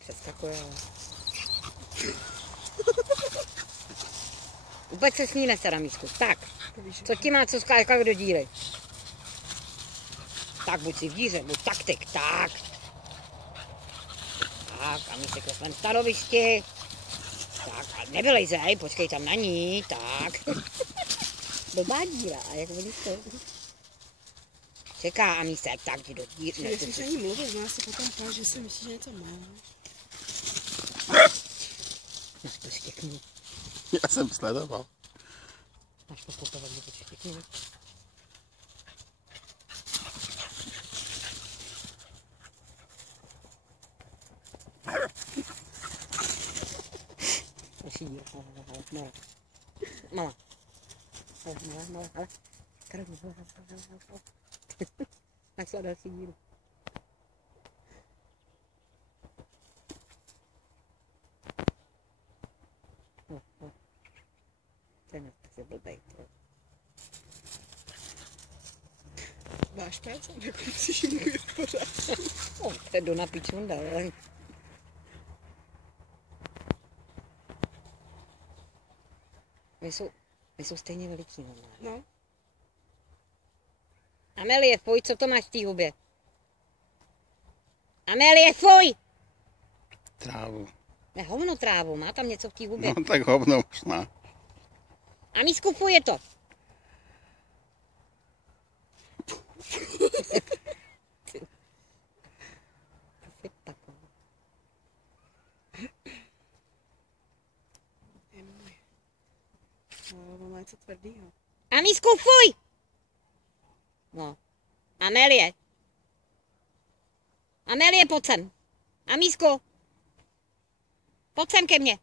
Přeskakuje, ale... Vůbec se s ní nesera, Mísku. Tak, co ti má co skákat do díry? Tak, buď si v díře, buď taktik, tak. Tak, a Mísek ve svém stanovišti. Tak, a nevylejzej, počkej tam na ní, tak. Blbá díra, a jak vidíš to? Čeká a Mísek, tak jdi do díry. Jestli se ní mluvit, má si potom pát, že si myslí, že něco má. Máš to štěknu. Já jsem sledoval. Máš to popovat, že to štěknu. Další díra, mala. Mala. Ale. Karolina, hele. Našla další díru. Ten je blbej. Máš práce, jako musíš jim mluvit pořád. To je do napičunda, ale... My jsou stejně veliký, no. Amelie, fuj, co to máš v té hubě? Amelie, fuj! Trávu. Ne, hovno trávu, má tam něco v té hubě. No tak hovno možná. A Mísku, fuj, je to. On má něco tvrdýho. A Mísku, fuj! No. Amelie. Amelie, pojď sem. A Mísku. Pojď sem ke mně.